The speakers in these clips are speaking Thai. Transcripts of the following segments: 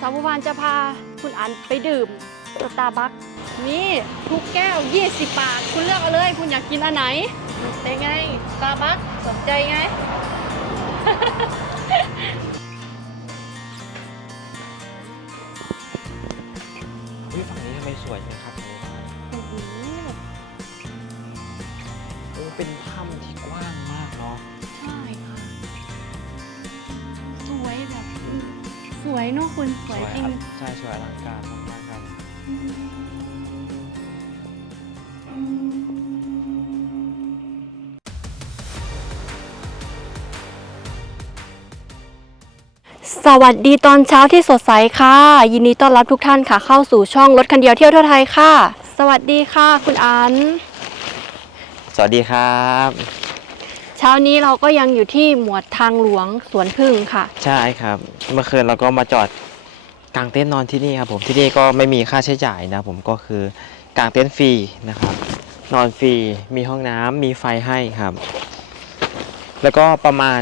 สาววานจะพาคุณอันไปดื่มสตาร์บัคนี่ทุกแก้ว 20 บาท คุณเลือกเอาเลย คุณอยากกินอันไหนเป็นไงสตาร์บัคสนใจไง วยเนอะคุณสวยจริงอะใช่สวยอลังการมากๆครับ สวัสดีตอนเช้าที่สดใสค่ะ ยินดีต้อนรับทุกท่านค่ะ เข้าสู่ช่องรถคันเดียวเที่ยวทั่วไทยค่ะ สวัสดีค่ะ คุณอันสวัสดีครับ เช้านี้เราก็ยังอยู่ที่หมวดทางหลวงสวนพึ่งค่ะ ใช่ครับ เมื่อคืนเราก็มาจอด กางเต็นท์นอนที่นี่ครับผมที่นี่ก็ไม่มีค่าใช้จ่ายนะผมก็คือกางเต็นท์ฟรีนะครับ นอนฟรีมีห้องน้ำมีไฟให้ครับ แล้วก็ประมาณ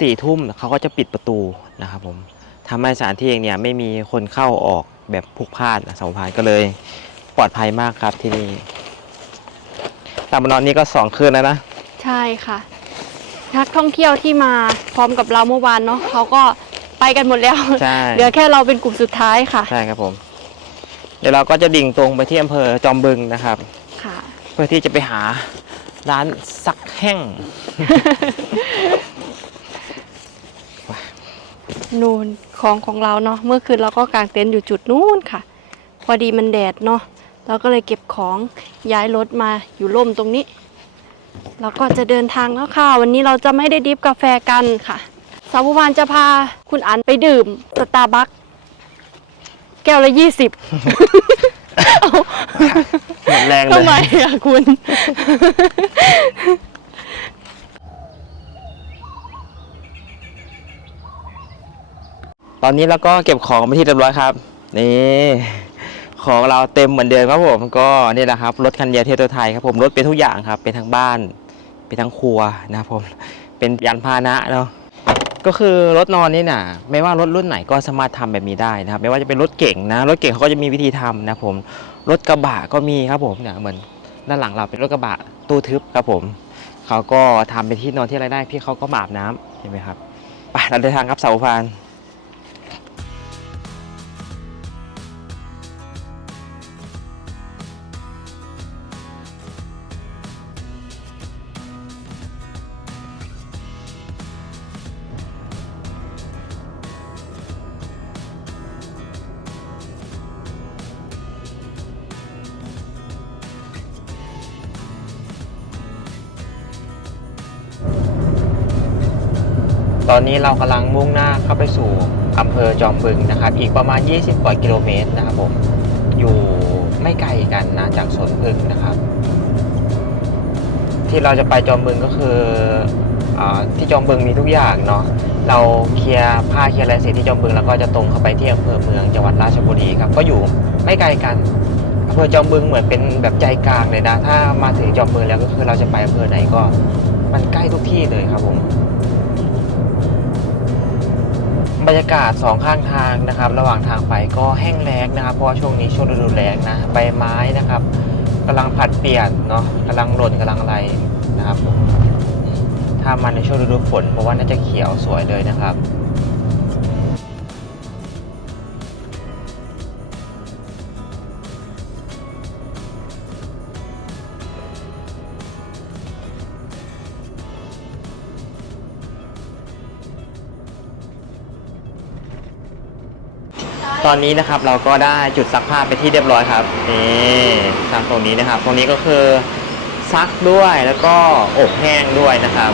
สี่ทุ่มเขาก็จะปิดประตูนะครับผมทำให้สถานที่เองเนี่ยไม่มีคนเข้าออกแบบพลุกพลานนะสองพานก็เลยปลอดภัยมากครับที่นี่ตามนอนนี่ก็สองคืนแล้วนะ ใช่ค่ะนักท่องเที่ยวที่มาพร้อมกับเราเมื่อวานเนาะเขาก็ ไปกันหมดแล้ว ใช่ เหลือแค่เราเป็นกลุ่มสุดท้ายค่ะ ใช่ครับผม เดี๋ยวเราก็จะดิ่งตรงไปที่อำเภอจอมบึงนะครับ ค่ะ เพื่อที่จะไปหาร้านซักแห้ง นูนของของเราเนาะ เมื่อคืนเราก็กางเต็นท์อยู่จุดนู้นค่ะ พอดีมันแดดเนาะ เราก็เลยเก็บของย้ายรถมาอยู่ร่มตรงนี้ เราก็จะเดินทางแล้วค่ะ วันนี้เราจะไม่ได้ดริฟกาแฟกันค่ะ สาววานจะพาคุณอันไปดื่มสตาร์บัคแก้วละยี่สิบหมดแรงเลทำไมยอะคุณ ตอนนี้เราก็เก็บของไปที่เรียบร้อยครับ นี่ ของเราเต็มเหมือนเดิมครับผมก็นี่แหละครับ รถคันเดียวเที่ยวตัวไทยครับผมรถเป็นทุกอย่างครับ เป็นทั้งบ้าน เป็นทั้งครัวนะครับผม เป็นยานพาหนะเนาะ ก็คือรถนอนนี่น่ะไม่ว่ารถรุ่นไหนก็สามารถทำแบบนี้ได้นะครับ ไม่ว่าจะเป็นรถเก่งนะรถเก่งเขาก็จะมีวิธีทำนะผมรถกระบะก็มีครับผมเนี่ยเหมือนด้านหลังเราเป็นรถกระบะตู้ทึบครับผมเขาก็ทำเป็นที่นอนที่อะไรได้พี่เขาก็มาอาบน้ำเห็นไหมครับไปเราเดินทางครับเสาพาน อนนี้เรากำลังมุ่งหน้าเข้าไปสู่อำเภอจอมบึงนะครับ อีกประมาณ 20 กว่ากิโลเมตรนะครับผม อยู่ไม่ไกลกันนะจากสวนพึ่งนะครับ ที่เราจะไปจอมบึงก็คืออที่จอมบึงมีทุกอย่างเนาะ เราเคลียร์ผ้าเคลียร์อะไรเสร็จที่จอมบึงแล้วก็จะตรงเข้าไปที่อำเภอเมืองจังหวัดราชบุรีครับ ก็อยู่ไม่ไกลกันอำเภอจอมบึงเหมือนเป็นแบบใจกลางเลยนะ ถ้ามาถึงจอมบึงแล้วก็คือเราจะไปอำเภอไหนก็ มันใกล้ทุกที่เลยครับผม บรรยากาศสองข้างทางนะครับ ระหว่างทางไปก็แห้งแล้งนะครับ เพราะว่าช่วงนี้ช่วงฤดูแล้งนะใบไม้นะครับกำลังผัดเปลี่ยนเนาะกำลังหล่นกำลังอะไรนะครับ ถ้ามาในช่วงฤดูฝนเพราะว่าน่าจะเขียวสวยเลยนะครับ ตอนนี้นะครับเราก็ได้จุดซักผ้าไปที่เรียบร้อยครับนี่ทางตรงนี้นะครับ ตรงนี้ก็คือซักด้วยแล้วก็อบแห้งด้วยนะครับ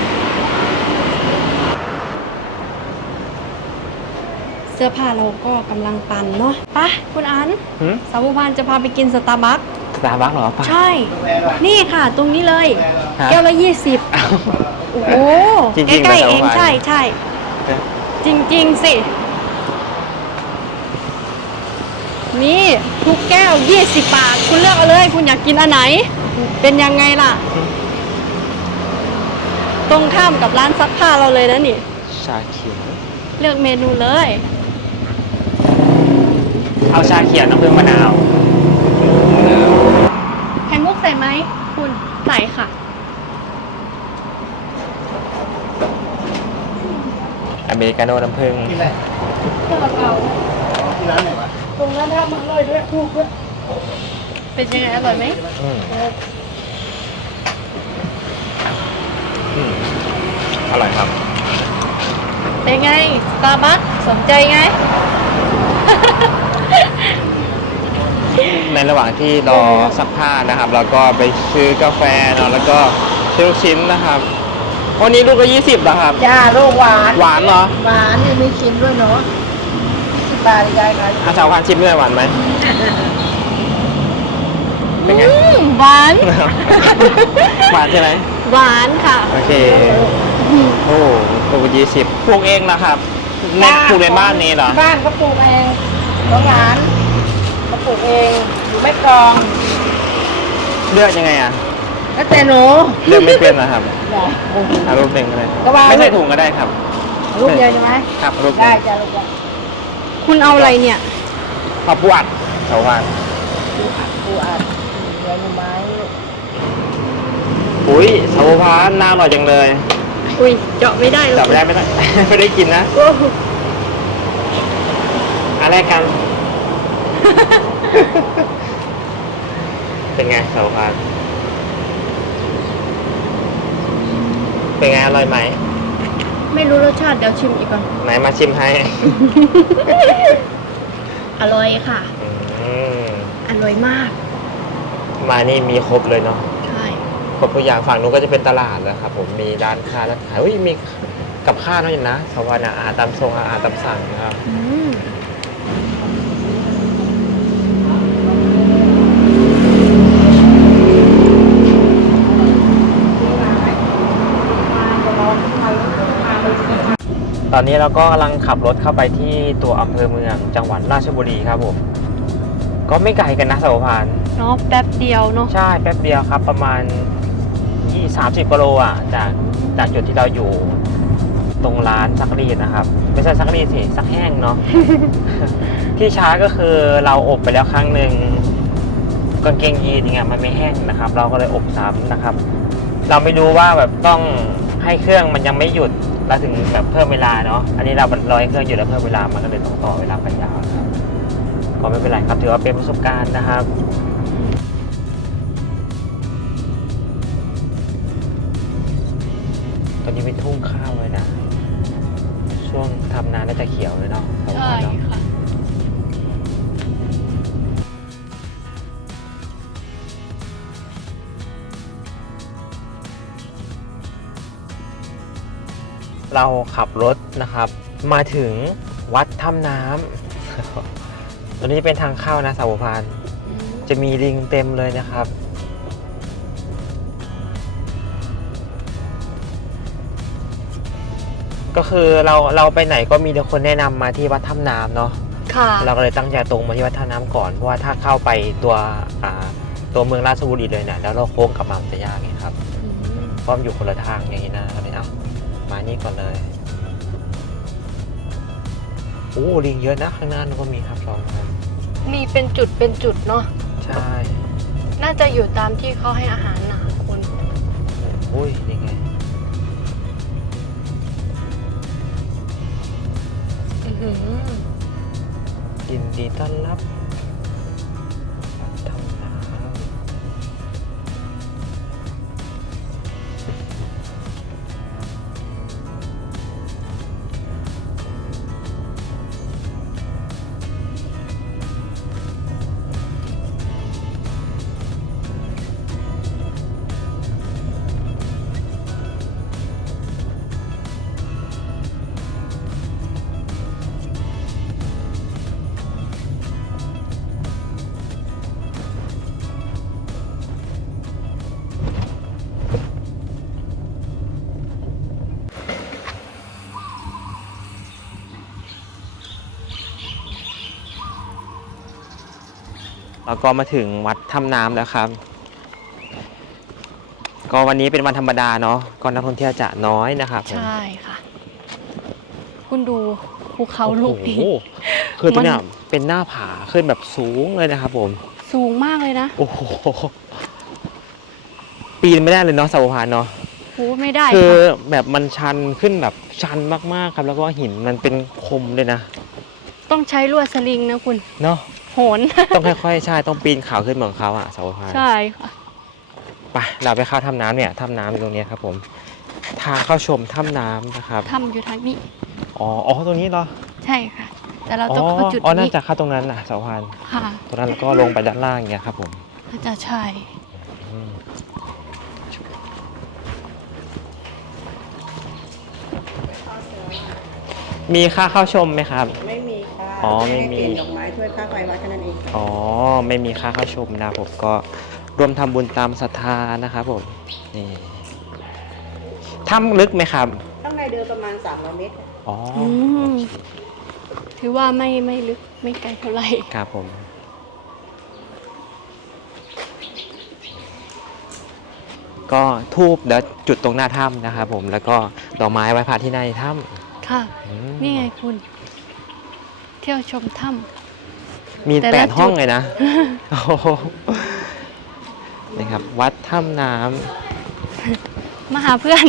เสื้อผ้าเราก็กำลังปั่นเนาะไปะคุณอันหืมสาววานจะพาไปกินสตาร์บัคสตาร์บัคเหรอปะใช่ นี่ค่ะ ตรงนี้เลยฮะแก้วละยี่สิบโอ้โหจริงๆใกล้ๆเหรอเองสาววานใช่ใช่เอ๊ะจริง ๆ สิ นี่ทุกแก้ว 20 บาท คุณเลือกเอาเลย คุณอยากกินอันไหน เป็นยังไงล่ะ ตรงข้ามกับร้านซักผ้าเราเลยนะนี่ ชาเขียว เลือกเมนูเลยอเอาชาเขียวน้ำผึ้งมะนาวไข่มุกใส่ไหม คุณใส่ค่ะ อเมริกาโน่น้ำผึ้งที่ไหนเพื่อเราที่ร้านไหนวะ ตรงนั้นทำอร่อยด้วยถูกด้วยเป็นยังไงอร่อยไหมอืมอืมอร่อยครับ เป็นไงสตาร์บัคสนใจไง ในระหว่างที่รอซักผ้านะครับ เราก็ไปซื้อกาแฟเนาะแล้วก็ซื้อลูกชิ้นนะครับวันนี้ลูกละยี่สิบนะครับ จ้าลูกหวาน หวานเหรอ หวานนี่มีชิ้นด้วยเนาะ สิบบาทยายขายอาสาวพันชิมด้วยหวานไหม เป็นไง อืมหวาน หวานใช่ไหมหวานค่ะ โอเค โอ้ลูกยี่สิบปลูกเองนะครับในปลูกในบ้านนี้เหรอ บ้านก็ปลูกเองน้องหลานก็ปลูกเองอยู่แม่กลองเลือกยังไงอะ แล้วแต่หนูเลือกไม่เป็นนะครับจ้ะโอ้โหเอารูปหนึ่งก็ได้ก็ว่าไม่ใส่ถุงก็ได้ครับลูกเดียวใช่ไหมครับรูปหได้นึ่งจ้ะลูกจ้ะ คุณเอาอะไรเนี่ย เอาปวดสาวพันปูอัดปูอัดเดี๋ยวอยู่ไม้ลูกอุ้ยสาวพันน่าอร่อยจังเลยอุ้ยเจาะไม่ได้หรจัอบกไม่ได้ไม่ได้ ไม่ได้กินนะโอ้โหอันแรกกัน เป็นไงสาวพันเป็นไงอร่อยไหม ไม่รู้รสชาติเดี๋ยวชิมอีกก่อน ไหนมาชิมให้ อร่อยค่ะ อืมอร่อยมาก มานี่มีครบเลยเนาะใช่ ครบทุกอย่างฝั่งนู้นก็จะเป็นตลาดแล้วครับผมมีร้านค้าร้านขายอุ้ยมีกับข้าวด้วยนะสวรรค์อาหารตามทรงอาหารตามสั่งนะครับ อืม ต อนนี้เราก็กำลังขับรถเข้าไปที่ตัวอำเภอเมืองจังหวัดราชบุรีครับผม ก็ไม่ไกลกันนะสาวพานเนาะแป๊บเดียวเนาะใช่แป๊บเดียวครับ ประมาณ2 30กิโลอะจากจากจุดที่เราอยู่ตรงร้านซักรีดนะครับ ไม่ใช่ซักรีดสิซักแห้งเนาะที่ช้าก็คือเราอบไปแล้วครั้งหนึ่งกางเกงยีนเนี่ยมันไม่แห้งนะครับ เราก็เลยอบซ้ำนะครับ เราไม่รู้ว่าแบบต้องให้เครื่องมันยังไม่หยุด เราถึงแบบเพิ่มเวลาเนาะ อันนี้เรารอยเครื่องอยู่แล้วเพิ่มเวลา มันก็เลยต้องต่อเวลาไปยาวครับ ก็ไม่เป็นไรครับถือว่าเป็นประสบการณ์นะครับตอนนี้เป็นทุ่งข้าวเลยนะ ช่วงทำนาน่าจะเขียวเลยเนาะใช่ เนาะค่ะเราขับรถนะครับ มาถึงวัดถ้ำน้ำตอนนี้เป็นทางเข้านะสาวพาน จะมีลิงเต็มเลยนะครับ ก็คือเราเราไปไหนก็มีแต่คนแนะนำมาที่วัดถ้ำน้ำเนาะค่ะเราก็เลยตั้งใจตรงมาที่วัดท่าน้ำก่อนเพราะว่าถ้าเข้าไปตัวอ่าตัวเมืองราชบุรีเลยเนี่ยแล้วเราโค้งกลับมามันจะยากไงครับเพราะมันอยู่คนละทางอย่างนี้นะก็เลยเอา มานี่ก่อนเลยโอ้ลิงเยอะนะข้างหน้านู้นก็มีครับลองครับมีเป็นจุดเป็นจุดเนาะใช่น่าจะอยู่ตามที่เขาให้อาหารนะคุณอุ้ยนี่ไงอื้อหือยินดีต้อนรับ แล้วก็มาถึงวัดถ้ำน้ำแล้วครับ ก็วันนี้เป็นวันธรรมดาเนาะก็นักท่องเที่ยวจะน้อยนะครับผมใช่ค่ะ คุณดูภูเขาลูกนี้โอ้โหคือตัวเนี้ยมันเป็นหน้าผาขึ้นแบบสูงเลยนะครับผม สูงมากเลยนะโอ้โหปีนไม่ได้เลยเนาะเสาพานเนาะโหไม่ได้คือค่ะแบบมันชันขึ้นแบบชันมากๆครับ แล้วก็หินมันเป็นคมเลยนะต้องใช้ลวดสลิงนะคุณ เนาะ โหน ต้องค่อยๆใช่ต้องปีนเขาขึ้นเหมือนเขาอะเสาพานใช่ค่ะไปเราไปเข้าถ้ำน้ำเนี่ยถ้ำน้ำอยู่ตรงเนี้ยครับผมทางเข้าชมถ้ำน้ำนะครับทำอยู่ทางนี้ อ๋ออ๋อตรงนี้เหรอใช่ค่ะ แต่เราอ๋อต้องเข้าจุดอ๋อน่านี้จะเข้าตรงนั้นนะเสาพานค่ะตรงนั้นแล้วก็ลงไปด้านล่างอย่างเงี้ยครับผมน่าจะใช่ อืมมีค่าเข้าชมไหมครับ ไม่มีค่ะอ๋อไม่มีแค่เปลี่ยนดอก ไม้ช่วยค่าไฟวัดแค่นั้นเองค่ะอ๋อ ไม่มีค่าเข้าชมนะผมก็ร่วมทำบุญตามศรัทธานะครับผม นี่ถ้ำลึกไหมครับ ข้างในเดินประมาณ300เมตรค่ะอ๋ออืมถือว่าไม่ไม่ลึกไม่ไกลเท่าไหร่ ครับผม ก็ทูบเดี๋ยวจุดตรงหน้าถ้ำนะครับผม แล้วก็ดอกไม้ไว้พาที่ในถ้ค่ะำอืมนี่ไงคุณ เที่ยวชมถ้ มีแต่ละแปดห้องจุดเลยนะโอ้โหนี่ครับ วัดถ้ำน้ำ มาหาเพื่อน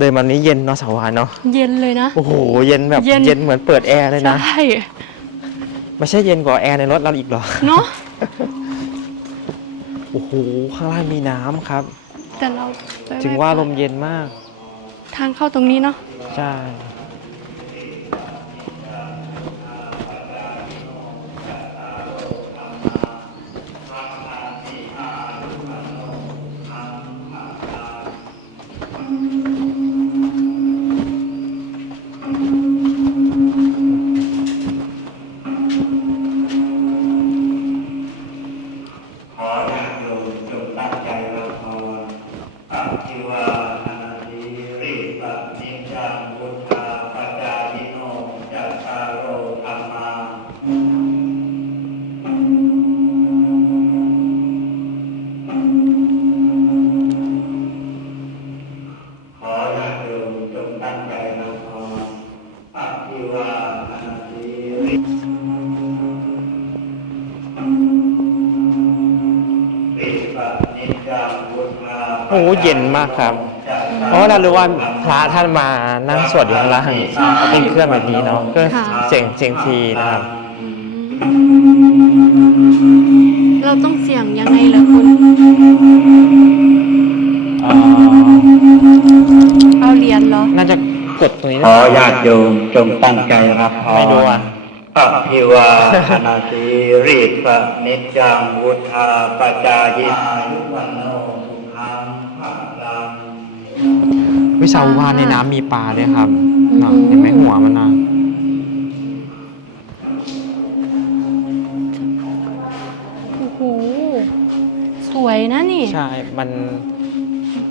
เดินวันนี้เย็นเนาะสาววานเนาะเย็นเลยนะ โอ้โหเย็นแบบเย็น เย็นเหมือนเปิดแอร์เลยนะ ใช่ไม่ใช่เย็นกว่าแอร์ในรถเราอีกเหรอ เนาะโอ้โหข้างล่างมีน้ำครับ แต่เราไปถึงว่าลมเย็นมาก ทางเข้าตรงนี้เนาะ ใช่ เย็นมากครับ เพราะว่าเรารู้ว่าพระท่านมานั่งสวดอยู่ข้างล่างเป็นเครื่องแบบนี้เนาะเครื่องค่ะ เสียงเสียงทีนะครับอืมเราต้องเสี่ยงยังไงล่ะคุณ เอาเหรียญเหรอ น่าจะกดตรงนี้ขอญาติโยมจงตั้งใจรับพรไม่รู้อะ อภิวาทนาสีริปะนิจจังวุธาปจายิอายุวันโน วิสาวานในน้ำมีปลาด้วยครับอืมเนาะเห็นไหมหัวมันนะโอ้โหสวยนะนี่ ใช่ มัน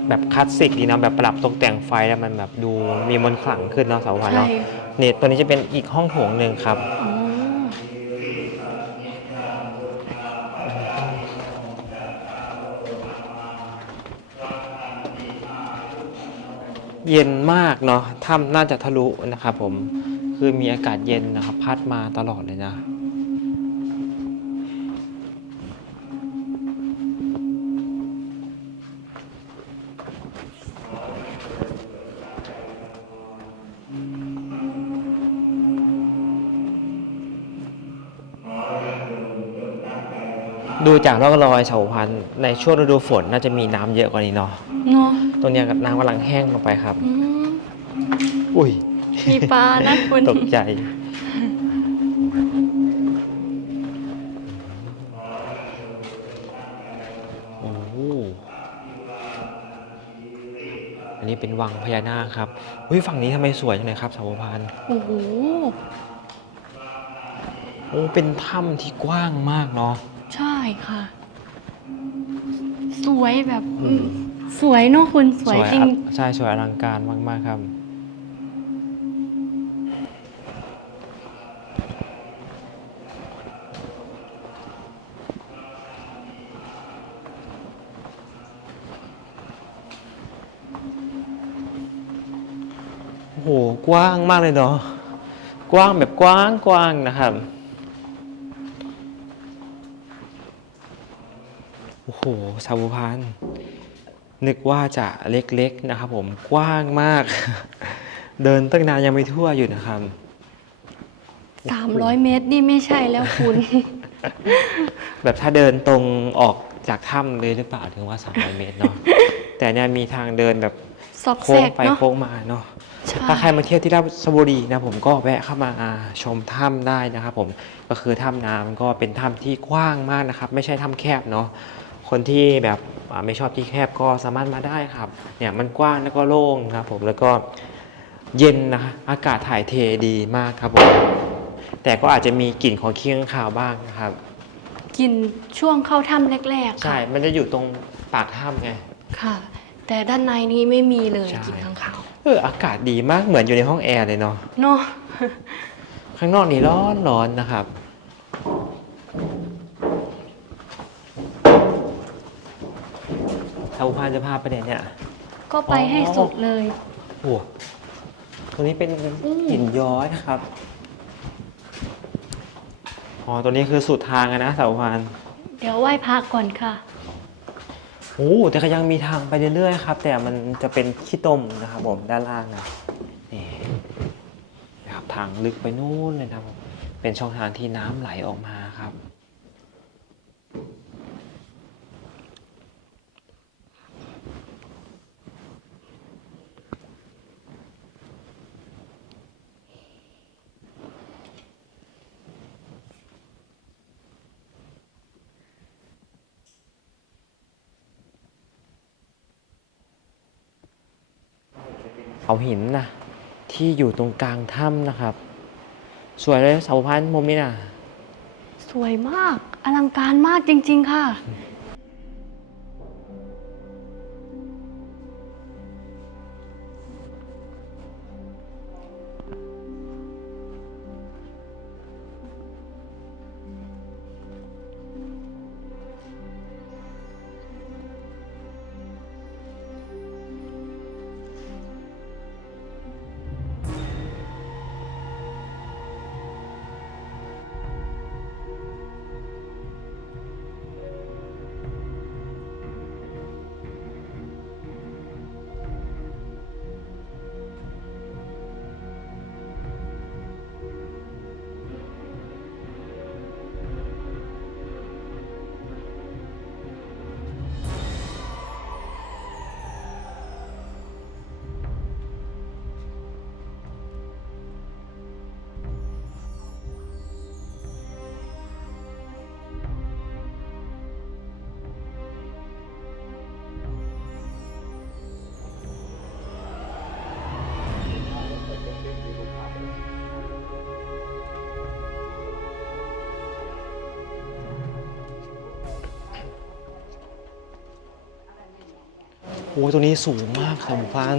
แบบคลาสสิกดีนะแบบปรับตกแต่งไฟแล้วมันแบบดูมีมนต์ขลังขึ้นเนาะสาววานใช่เนาะเนี่ยตัวนี้จะเป็นอีกห้องโถงหนึ่งครับ อ๋ เย็นมากเนาะถ้ำน่าจะทะลุนะครับผมคือมีอากาศเย็นนะครับ พัดมาตลอดเลยนะดูจากร่องรอยเฉาพันธุ์ในช่วงฤดูฝนน่าจะมีน้ำเยอะกว่านี้เนาะเนาะ ตรงเนี้ยน้ำกำลังแห้งลงไปครับ อืมอุ้ย มีปลานะคุณตกใจ โอ้โหอันนี้เป็นวังพญานาคครับอุ้ยฝั่งนี้ทำไมสวยจังเลยครับสาวพาน โอ้โหโอ้ เป็นถ้ำที่กว้างมากเนาะ ใช่ค่ะ สวยแบบอืม สวยเนอะคุณสวยจริง ใช่สวยอลังการมากๆครับ โอ้โห กว้างมากเลยเนาะกว้างแบบกว้างกว้างๆนะครับ โอ้โหชาวพาน นึกว่าจะเล็กๆนะครับผมกว้างมาก เดินตั้งนานยังไม่ทั่วอยู่นะครับ300เมตรนี่ไม่ใช่แล้วคุณ แบบถ้าเดินตรงออกจากถ้ำเลยหรือเปล่าถึงว่า300เมตรเนาะแต่เนี่ยมีทางเดินแบบซอกแซโค้งกไปเนาะโค้งมาเนาะใช่ถ้าใครมาเที่ยวที่ราชบุรีนะผมก็แวะเข้ามาชมถ้ำได้นะครับผมก็คือถ้ำน้ำก็เป็นถ้ำที่กว้างมากนะครับ ไม่ใช่ถ้ำแคบเนาะ คนที่แบบอ่าไม่ชอบที่แคบก็สามารถมาได้ครับ เนี่ยมันกว้างแล้วก็โล่งครับผมแล้วก็เย็นนะคะอากาศถ่ายเทดีมากครับผมแต่ก็อาจจะมีกลิ่นของขี้ข้างคาวบ้างนะครับกินช่วงเข้าถ้ำแรกๆใช่ค่ะมันจะอยู่ตรงปากถ้ำไงค่ะ แต่ด้านในนี้ไม่มีเลยใช่กินข้างขาวเอออากาศดีมากเหมือนอยู่ในห้องแอร์เลยเนาะเนาะข้างนอกนี่ร้อนร้อนนะครับ ชาวพานจะพาไปไหนเนี่ย ก็ไปให้สุดเลยโอ้ตรงนี้เป็นหินย้อยนะครับ อ๋อ ตัวนี้คือสุดทางอะนะสาวพานเดี๋ยวไหว้พระก่อนค่ะ โอ้แต่ก็ยังมีทางไปเรื่อยๆครับ แต่มันจะเป็นขี้ตมนะครับผมด้านล่างนะนี่นะครับทางลึกไปนู่นเลยนะครับผมเป็นช่องทางที่น้ำไหลออกมาาหินนะที่อยู่ตรงกลางถ้ำนะครับ สวยเลยเสาพันมุมนี้นะสวยมาก อลังการมากจริง ๆ ค่ะ โอ้ตรงนี้สูงมากเสาพัน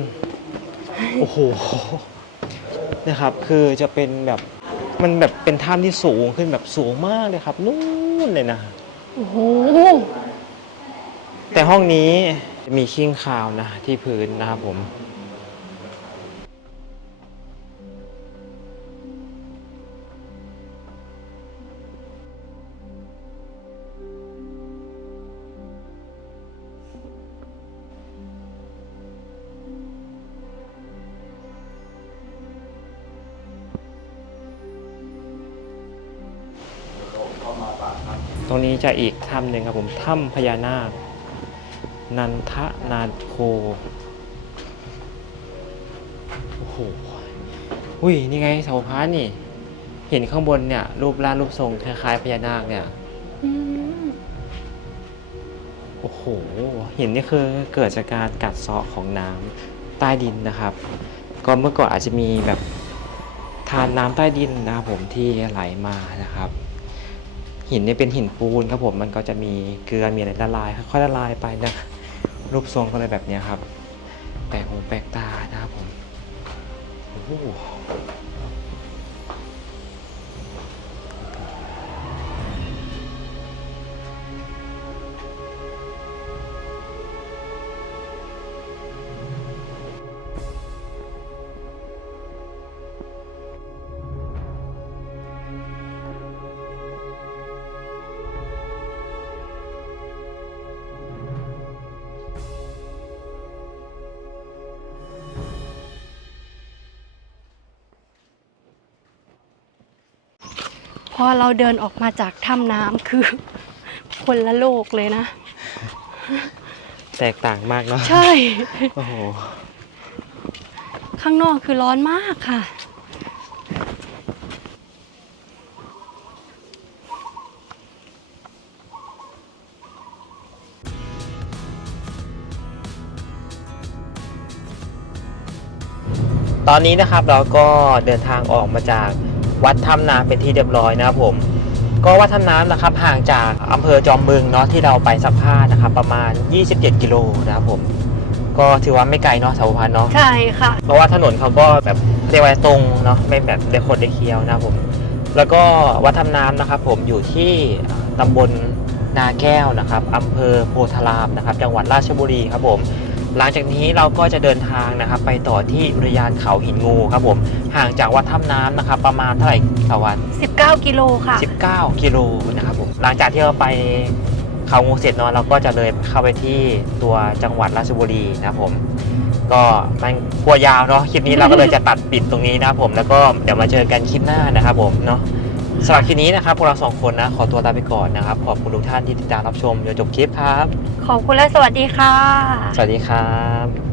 โอ้โหนะครับคือจะเป็นแบบมันแบบเป็นถ้ำที่สูงขึ้นแบบสูงมากเลยครับนู่นเลยนะโอ้โหแต่ห้องนี้จะมีขิ้งคาวนะที่พื้นนะครับผม รงนี้จะอีกถ้ำหนึ่งครับผมถ้ำพญานาค นันทนาโคโอ้โหอุ้ยนี่ไงเสาพระนี่ เห็นข้างบนเนี่ย รูปร่างรูปทรงคล้ายๆพญานาคเนี่ยโอ้โหหินนี่คือเกิดจากการกัดเซาะของน้ำใต้ดินนะครับ ก็เมื่อก่อนอาจจะมีแบบทานน้ำใต้ดินนะครับผมที่ไหลมานะครับ หินเนี่ยเป็นหินปูนครับผมมันก็จะมีเกลือมีอะไรละลายค่อยละลายไปนะรูปทรงก็เลยแบบนี้ครับ แปลกหูแปลกตานะครับผมโอ้ อเราเดินออกมาจากถ้ำน้ำคือคนละโลกเลยนะ แตกต่างมากเนาะใช่ โอ้โหข้างนอกคือร้อนมากค่ะ ตอนนี้นะครับเราก็เดินทางออกมาจาก วัดถ้ำน้ำเป็นที่เรียบร้อยนะครับผม ก็วัดถ้ำน้ำนะครับห่างจากอำเภอจอมบึงเนาะที่เราไปสัมภาษณ์นะครับประมาณ 27 กิโลนะครับผม ก็ถือว่าไม่ไกลเนาะสาวพันธ์เนาะใช่ค่ะ เพราะว่าถนนเขาก็แบบเรียกว่าตรงเนาะไม่แบบได้คนได้เคี้ยวนะครับผม แล้วก็วัดทำน้ำนะครับผมอยู่ที่ตำบลนาแก้วนะครับอำเภอโพธารามนะครับ จังหวัดราชบุรีครับผม หลังจากนี้เราก็จะเดินทางนะครับไปต่อที่อุทยานเขาหินงูครับผมห่างจากวัดถ้ำน้ำนะครับประมาณเท่าไหร่ต่อวัน 19 กิโลค่ะ 19 กิโลนะครับผมหลังจากที่เราไปเขางูเสร็จเนอะเราก็จะเลยเข้าไปที่ตัวจังหวัดราชบุรีนะครับผมก็มันกลัวยาวเนาะคลิปนี้เราก็เลยจะตัดปิดตรงนี้นะครับผมแล้วก็เดี๋ยวมาเจอกันคลิปหน้านะครับผมเนาะ สำหรับคลิปนี้นะครับพวกเราสองคนนะขอตัวลาไปก่อนนะครับ ขอบคุณทุกท่านที่ติดตามรับชมจนจบคลิปครับ ขอบคุณและสวัสดีค่ะ สวัสดีครับ